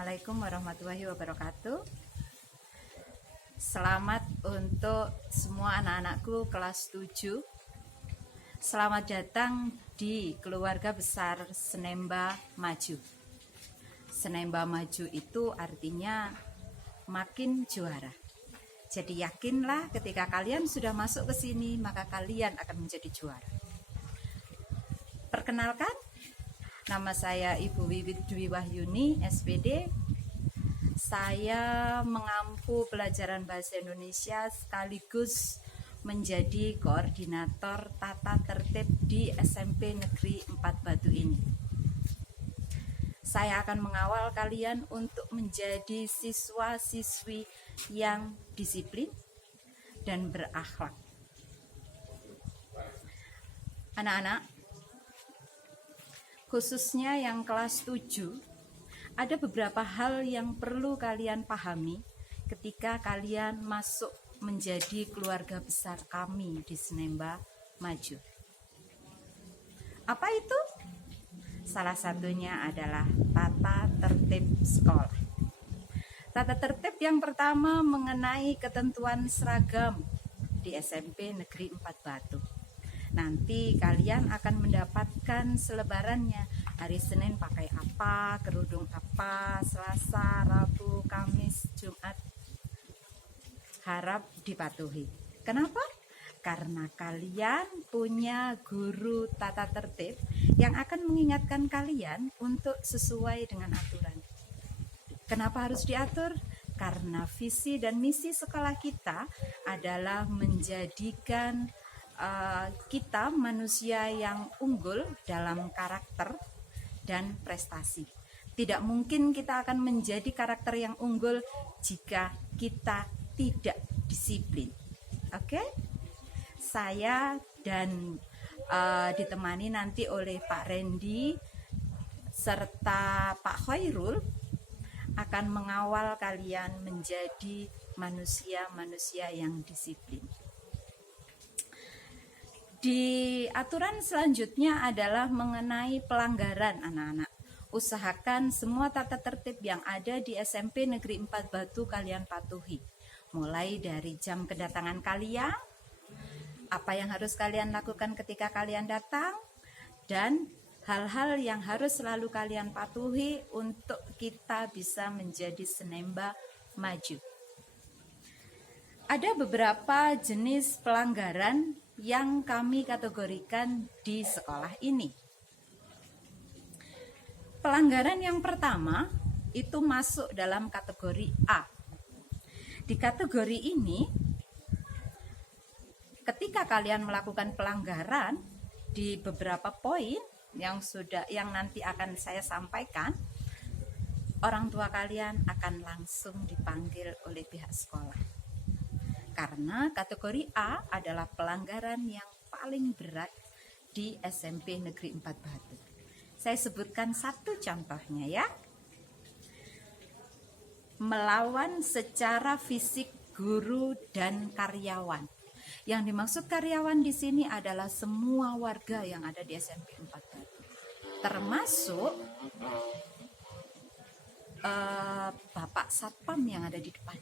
Assalamualaikum warahmatullahi wabarakatuh. Selamat untuk semua anak-anakku kelas 7. Selamat datang di keluarga besar Senemba Maju. Senemba Maju itu artinya makin juara. Jadi yakinlah ketika kalian sudah masuk ke sini, maka kalian akan menjadi juara. Perkenalkan, nama saya Ibu Wiwit Dwi Wahyuni, SPD. Saya mengampu pelajaran bahasa Indonesia sekaligus menjadi koordinator tata tertib di SMP Negeri 4 Batu ini. Saya akan mengawal kalian untuk menjadi siswa-siswi yang disiplin dan berakhlak. Anak-anak, khususnya yang kelas 7, ada beberapa hal yang perlu kalian pahami ketika kalian masuk menjadi keluarga besar kami di Senemba Maju. Apa itu? Salah satunya adalah tata tertib sekolah. Tata tertib yang pertama mengenai ketentuan seragam di SMP Negeri 4 Batu. Nanti kalian akan mendapatkan selebarannya. Hari Senin pakai apa, kerudung apa, Selasa, Rabu, Kamis, Jumat. Harap dipatuhi. Kenapa? Karena kalian punya guru tata tertib yang akan mengingatkan kalian untuk sesuai dengan aturan. Kenapa harus diatur? Karena visi dan misi sekolah kita adalah menjadikan kita manusia yang unggul dalam karakter dan prestasi. Tidak mungkin kita akan menjadi karakter yang unggul jika kita tidak disiplin. Oke? Saya dan ditemani nanti oleh Pak Randy serta Pak Khairul akan mengawal kalian menjadi manusia-manusia yang disiplin. Di aturan selanjutnya adalah mengenai pelanggaran anak-anak. Usahakan semua tata tertib yang ada di SMP Negeri 4 Batu kalian patuhi. Mulai dari jam kedatangan kalian, apa yang harus kalian lakukan ketika kalian datang, dan hal-hal yang harus selalu kalian patuhi untuk kita bisa menjadi Senemba Maju. Ada beberapa jenis pelanggaran yang kami kategorikan di sekolah ini. Pelanggaran yang pertama itu masuk dalam kategori A. Di kategori ini, ketika kalian melakukan pelanggaran di beberapa poin yang nanti akan saya sampaikan, orang tua kalian akan langsung dipanggil oleh pihak sekolah. Karena kategori A adalah pelanggaran yang paling berat di SMP Negeri 4 Batu. Saya sebutkan satu contohnya ya. Melawan secara fisik guru dan karyawan. Yang dimaksud karyawan di sini adalah semua warga yang ada di SMP 4 Batu. Termasuk Bapak Satpam yang ada di depan.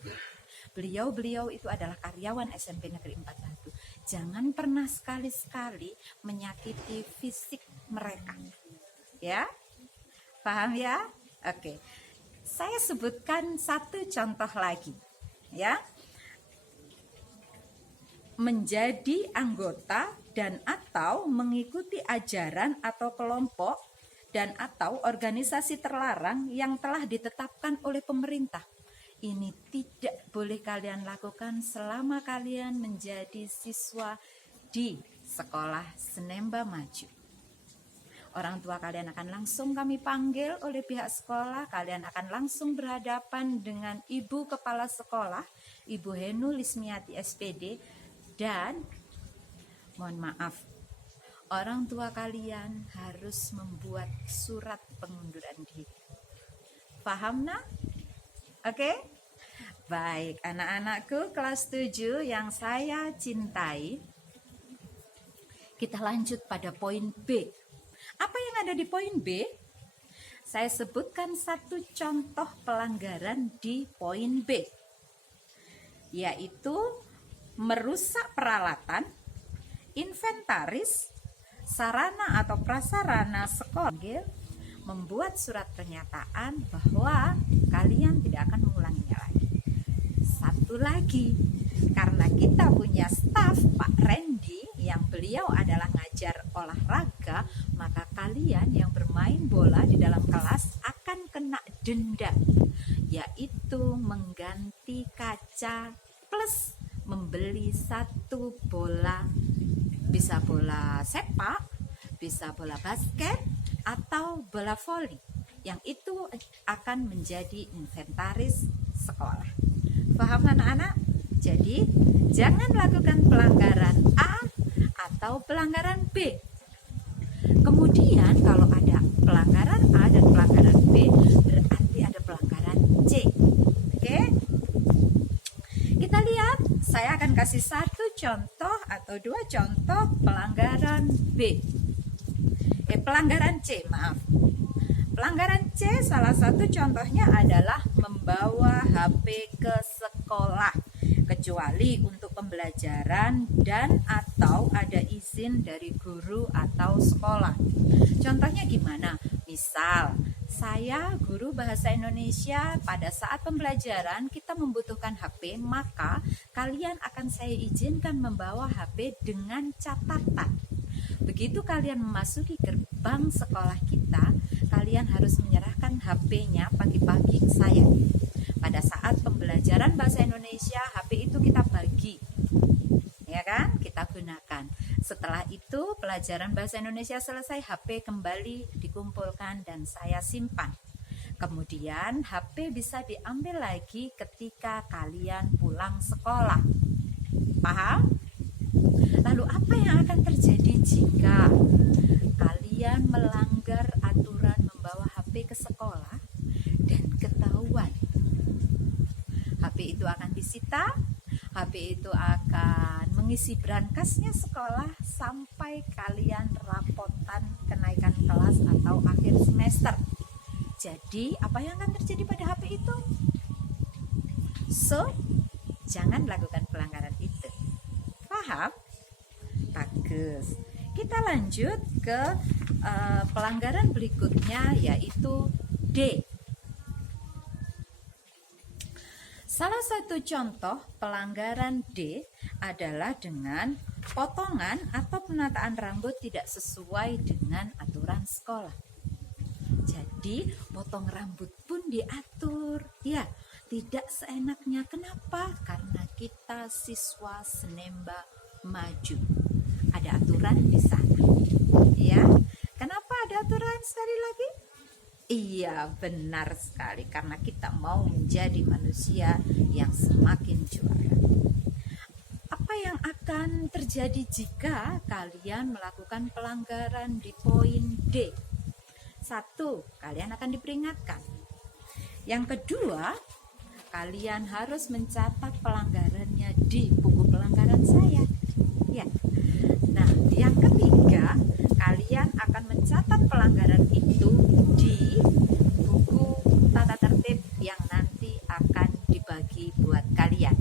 Beliau itu adalah karyawan SMP Negeri 4 Batu. Jangan pernah sekali-sekali menyakiti fisik mereka. Ya? Paham ya? Oke. Saya sebutkan satu contoh lagi. Ya. Menjadi anggota dan atau mengikuti ajaran atau kelompok dan atau organisasi terlarang yang telah ditetapkan oleh pemerintah. Ini tidak boleh kalian lakukan selama kalian menjadi siswa di sekolah Senemba Maju. Orang tua kalian akan langsung kami panggil oleh pihak sekolah. Kalian akan langsung berhadapan dengan Ibu Kepala Sekolah, Ibu Henu Lismiati SPD, dan mohon maaf, orang tua kalian harus membuat surat pengunduran diri. Paham nak? Oke? Baik, anak-anakku kelas 7 yang saya cintai. Kita lanjut pada poin B. Apa yang ada di poin B? Saya sebutkan satu contoh pelanggaran di poin B, yaitu merusak peralatan, inventaris, sarana atau prasarana sekolah, membuat surat pernyataan bahwa kalian tidak akan mengulanginya lagi. Satu lagi, karena kita punya staf Pak Randy yang beliau adalah ngajar olahraga, maka kalian yang bermain bola di dalam kelas akan kena denda, yaitu mengganti kaca plus membeli satu bola, bisa bola sepak, bisa bola basket, atau bola voli, yang itu akan menjadi inventaris sekolah. Paham anak-anak? Jadi jangan lakukan pelanggaran A atau pelanggaran B. Kemudian kalau ada pelanggaran A dan pelanggaran B, berarti ada pelanggaran C. Oke? Kita lihat, saya akan kasih satu contoh atau dua contoh pelanggaran B. Pelanggaran C, maaf. Pelanggaran C salah satu contohnya adalah membawa HP ke sekolah kecuali untuk pembelajaran dan atau ada izin dari guru atau sekolah. Contohnya gimana? Misal, saya guru bahasa Indonesia, pada saat pembelajaran kita membutuhkan HP, maka kalian akan saya izinkan membawa HP dengan catatan. Begitu kalian memasuki gerbang sekolah kita, kalian harus menyerahkan HP-nya pagi-pagi ke saya. Pada saat pembelajaran bahasa Indonesia, HP itu kita bagi, ya kan? Kita gunakan. Setelah itu, pelajaran bahasa Indonesia selesai, HP kembali dikumpulkan dan saya simpan. Kemudian, HP bisa diambil lagi ketika kalian pulang sekolah. Paham? Lalu apa yang akan terjadi jika kalian melanggar aturan membawa HP ke sekolah dan ketahuan? HP itu akan disita, HP itu akan mengisi berangkasnya sekolah sampai kalian rapotan kenaikan kelas atau akhir semester. Jadi apa yang akan terjadi pada HP itu? So, jangan lakukan pelanggaran itu. Paham? Bagus. Kita lanjut ke pelanggaran berikutnya, yaitu D. Salah satu contoh pelanggaran D adalah dengan potongan atau penataan rambut tidak sesuai dengan aturan sekolah. Jadi potong rambut pun diatur, ya, tidak seenaknya. Kenapa? Karena kita siswa Senemba Maju. Ada aturan di sana, ya. Kenapa ada aturan sekali lagi? Iya, benar sekali, karena kita mau menjadi manusia yang semakin juara. Apa yang akan terjadi jika kalian melakukan pelanggaran di poin D? 1, kalian akan diperingatkan. Yang kedua, kalian harus mencatat pelanggarannya di buku pelanggaran saya. Ya. Nah, yang ketiga, kalian akan mencatat pelanggaran itu di buku tata tertib yang nanti akan dibagi buat kalian.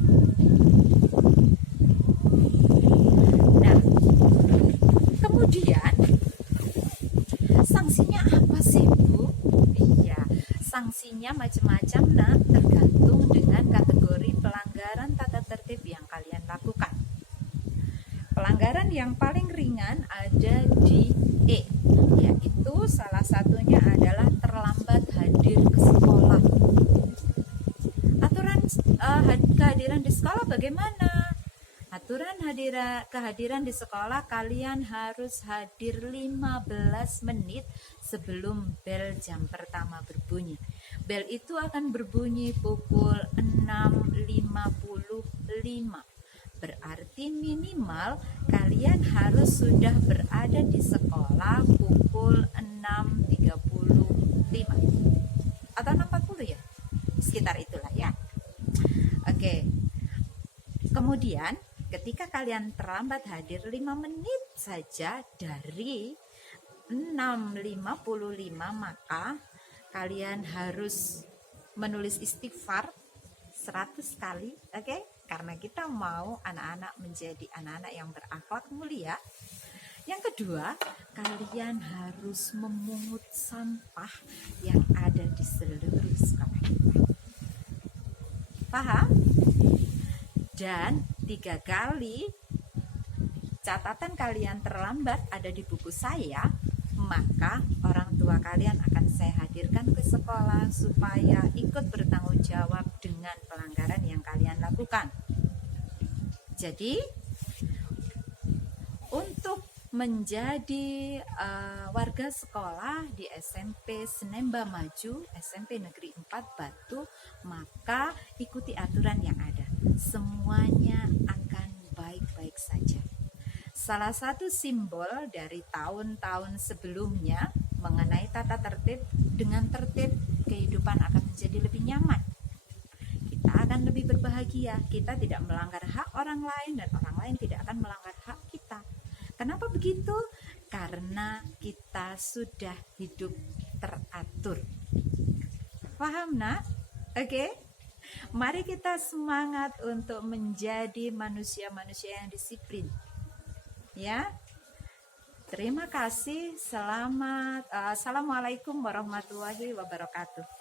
Nah, kemudian sanksinya apa sih, Bu? Iya, sanksinya macam-macam, nah, tergantung dengan kategori pelanggaran tata tertib yang kalian lakukan. Pelanggaran yang paling ringan ada di E, yaitu salah satunya adalah terlambat hadir ke sekolah. Aturan kehadiran di sekolah bagaimana? Aturan kehadiran di sekolah, kalian harus hadir 15 menit sebelum bel jam pertama berbunyi. Bel itu akan berbunyi pukul 6.55. Berarti minimal kalian harus sudah berada di sekolah pukul 6.35 atau 6.40 ya, sekitar itulah ya. Oke. Kemudian ketika kalian terlambat hadir 5 menit saja dari 6.55, maka kalian harus menulis istighfar 100 kali, oke? Karena kita mau anak-anak menjadi anak-anak yang berakhlak mulia. Yang kedua, kalian harus memungut sampah yang ada di seluruh sekolah kita. Paham? Dan 3 kali catatan kalian terlambat ada di buku saya, maka orang tua kalian akan saya hadirkan ke sekolah supaya ikut bertanggung jawab dengan pelanggaran yang kalian lakukan. Jadi, untuk menjadi warga sekolah di SMP Senemba Maju, SMP Negeri 4 Batu, maka ikuti aturan yang ada. Semuanya akan baik-baik saja. Salah satu simbol dari tahun-tahun sebelumnya mengenai tata tertib, dengan tertib kehidupan akan menjadi lebih nyaman. Kita akan lebih berbahagia, kita tidak melanggar hak orang lain dan orang lain tidak akan melanggar hak kita. Kenapa begitu? Karena kita sudah hidup teratur. Paham, Nak? Oke? Mari kita semangat untuk menjadi manusia-manusia yang disiplin. Ya. Terima kasih. Selamat. Assalamualaikum warahmatullahi wabarakatuh.